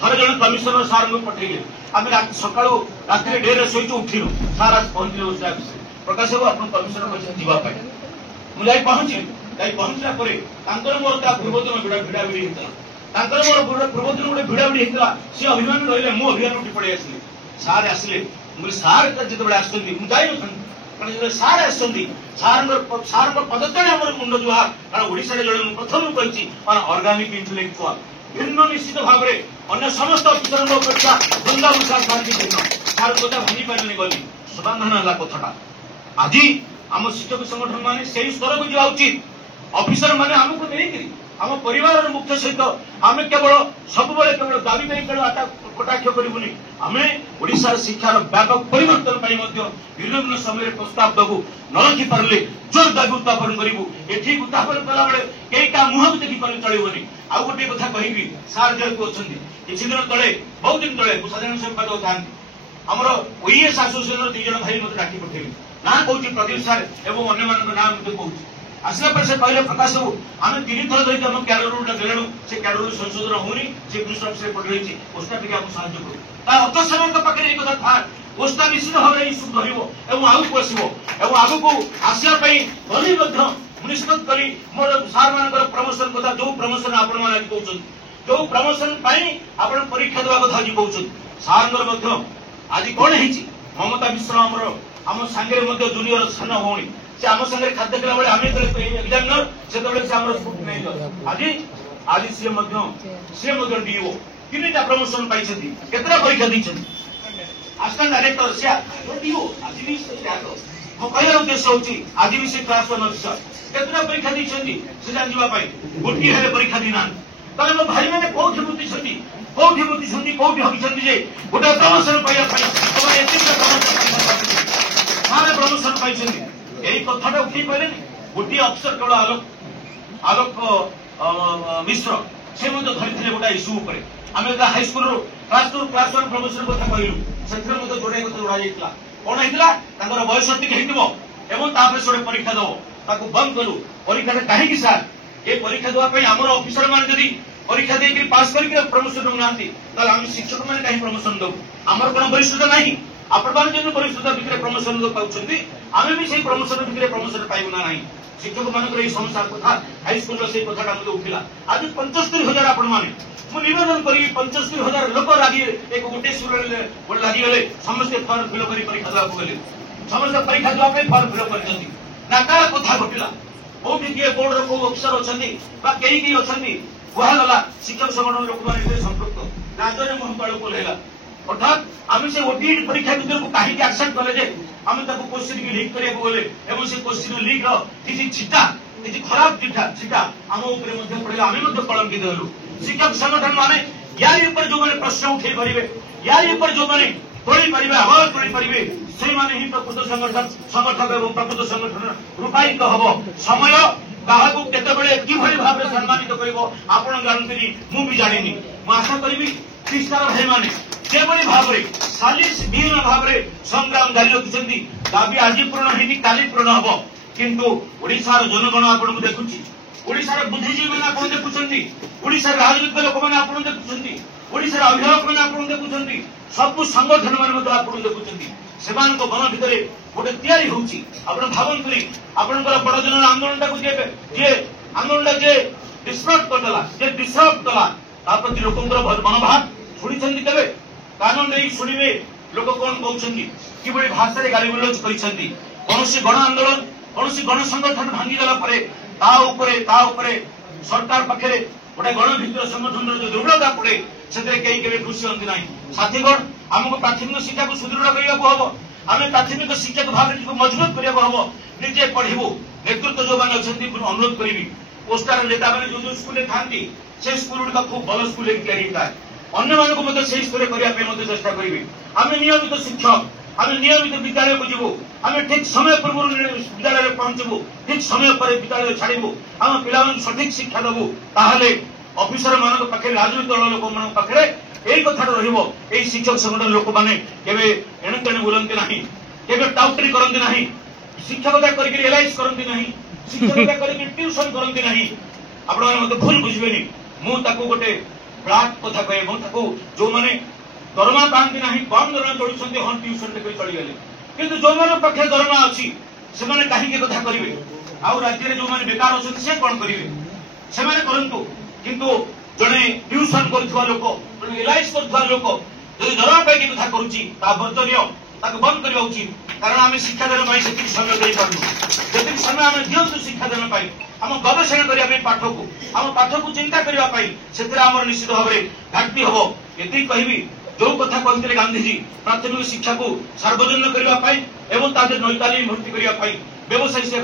थे जन कमिशनर सार को पठेले आम सका रात डेरे शोचु उठिलु सार आज पहुंचले प्रकाश बाबू आप कमिशनर जावाई मुझे पहुंचला मोर पूर्वदिन भिड़ाभिड़ी होता मोर पूर्वदिन गोटे भिड़ाभिड़ी होता सी अभिमान रही मु अभियान उठी पड़े आसली सार आसिले मुझे सार जिते आसुँच सार आसुँच सार पदतले आम मुंड जुहा कारण ओडिशा जड़े प्रथम कही अर्गानिक इंटेलेक्चुआल भिन्न निश्चित भाव में अन्य समस्त अफिसर अपेक्षा बृंदावन सार भिन्न सार कथा भांगी पारे गली समाधान है कथटा आज आम शिक्षक संगठन मान से स्तर को जा उचित अफिसर मैंने आमको नहीं आम परिवार मुख्य सहित आम केवल सब केवल दाबी नहीं केवल कटाक्ष करूनी आम ओडिशार शिक्षार व्यापक परिवर्तन भिन्न भिन्न समय प्रस्ताव देवु न रखी पारे जोर दाबी उत्थापन करूँ एठी उत्थापन कला बेले कई का मुह भी देखी पारे चलनी आउ गोटे कथा कहि सार जेहेतु अच्छा किसी दिन तले बहुत दिन तले साधारण संपादक था आमर ओएस एसोसिएशन दी जन भाई मत डाकी पठेली ना कौन प्रदीप सार एवं अन्य मान ना कहूँ आसला पर से कहले प्रकाश बाबू आम 3 थर धरिक आम क्याडर देलु से क्याडर संशोधन होनी से कृषि ऑफिस पड़ रही पोस्टा टी आम साहय करूँ अर्थसेन पाखे एक कथा था पोस्टा निश्चित भाव में इश्यू रही आगू आसो आगू को आसापी गली निष्पत्ति करी मोर सार मान प्रमोशन कथा जो प्रमोशन आपण मैंने कहते जो प्रमोशन आप परीक्षा देवा कथा आज कहते सार आज कौन है ममता मिश्र आम सांगे जूनियर सान भौणी से आम सांगे खाद्य कला बेले आम एग्जामिनर से आज आज सी डीओ 3टा प्रमोशन पाई केतटा परीक्षा दी असिस्टेंट डायरेक्टर से डीओ आज भी मो कहर उद्देश्य हूँ आज भी से क्लास 1 अफिसर केतटा परीक्षा दी से जानापी गोटे हेले परीक्षा दी ना तेज मो भाई मैंने कौटी बुद्धि कौटी हकी जे गोटे प्रमोशन पाइबा प्रमोशन पाई यही कथा उठे पारे गोटे अफिसर केवल आलोक मिश्र से धरी गोटे इश्यू आम हाईस्कल क्लास 2 क्लास 1 प्रमोशन कथा कहलु से जोड़े कथा जोड़ा जाता कौन होता बयस टिके होते परीक्षा दब बंद कलु परीक्षा कहीं सार ये परीक्षा देवाई आमर अफिसर मैंने जब परीक्षा देकर पास करके प्रमोशन ना आम शिक्षक मैंने कहीं प्रमोशन दबु आमर कौन वरिष्ठता ना आपण मैंने जो वरिष्ठता भितर प्रमोशन पाँच आम भी से प्रमोशन भितर प्रमोशन पाइबू ना शिक्षक मान समस्या कथा हाईस्कल से कथा उठला आज 75,000 आपण मैंने मुझे निवेदन करी 75,000 लोक लगी एक गोटे स्कूल लगिगले समस्ते फर्म फिल कर परीक्षा देवा गले समस्त परीक्षा देवाई फर्म फिल कर नाका कथा घटला कौटी किए बोर्ड कौ अफिसर अच्छा कई अच्छा कहगला शिक्षक संगठन लोक मैंने संपृक्त राज्य मुह तौक ओल्ला अर्थात आम से ओटीईटी परीक्षा भितर को कहीं एक्सेप्ट कले आम क्वेश्चन की लीक करने गले से क्वेश्चन लीक किसी छिटा किसी खराब छिटा आम पड़े आम कलंकित हलु शिक्षक संगठन माने यार जो मैंने प्रश्न उठे पारे यार जो मैंने तोड़ी पारे आवाज तोड़ी पारे से माने ही प्रकृत संगठक एवं प्रकृत संगठन रूपायित हम समय क्या भाव में सम्मानित कर जानते मुझे जानी मुझे आशा करी ख्रीष्टान भाई मैंने जेभली भाव में सालिस विहीन भाव में संग्राम जारी रखिंट दाबी आज पूर्ण होनी काली पूर्ण हम किंतु ओडिशार जनगण आपको देखुची ओडिशार बुद्धिजीवी मैंने आप देखुं ओडिशार राजनीतिक लोक मैंने आप देखुं ओडिशार अभिभावक मैंने आप देखुं सब संगठन मैंने आप देखुं से मन भितर गोटे तैयारी होची आपण भावंतुनी आपनकर बड़ जन आंदोलन टाको जे आंदोलन जे डिस्टर्ब करदला जे डिस्टर्ब कला ता प्रति लोकंकर मनोभाव शुणी केवे कानून नहीं शुणवे लोक कौन कहते कि भाषा रे गाली गुलज करिसेंती कौन गण आंदोलन कौन गण संगठन भांगीगला सरकार पाखे गोटे गण भितर संगठन जो दुर्बलता पड़े से कई के खुशी हमें ना साथीगण आमको प्राथमिक शिक्षा को सुदृढ़ करने को हम आम प्राथमिक शिक्षा भाव में मजबूत करने हम निजे पढ़ू नेतृत्व जो मैंने अच्छा अनुरोध करी पोस्टार नेता मैंने जो स्कूल थांती से स्कूल गुड़ा खूब भल स्कूल या अन्य मानक से स्तर करने चेष्टा करी आम नियमित शिक्षक आम नियमित विद्यालय को जीवु आम ठीक समय पूर्व विद्यालय पहुंचबू ठीक समय पर विद्यालय छाड़ू आम पिला सठिक शिक्षा देवु ताहले अफिसर मान पाखे राजनीतिक दल लोक मान पाखे यही कथा रही शिक्षक संगठन लोक मैंने एणे तेणे बुलती ना केवे टाउटरी करती ना शिक्षकता करके एलआईसी करती ना शिक्षकता करके ट्यूशन करती ना आपण मैंने भूल बुझे मुझे गोटे फ्लाट कथा कहे जो मैंने दरमा पाती ना कम दरमा चलुंट हाँ ट्यूशन चलीगले किंतु जो मन पक्षे दरमा अच्छी से कहीं कथा करेंगे आउ राज्य में जो मैंने बेकार अच्छे से कौन करेंगे से करूँ किंतु जड़े ट्यूशन कर लोक जड़े एलआईसी कर लोक जो दरमा पाई कथा करुच्ची बर्जनीय बंद करवा उचित कारण आम शिक्षादान समय दे पार्टी समय आम दिंतु शिक्षादान आम गवेषणा करने पाठ को आम पाठ को चिंता करने से निश्चित भाव में घाटी हम ये कहबी जो कथा कहते गांधीजी प्राथमिक शिक्षा को सार्वजनिक करने नई तालीम भर्ती करने व्यवसाय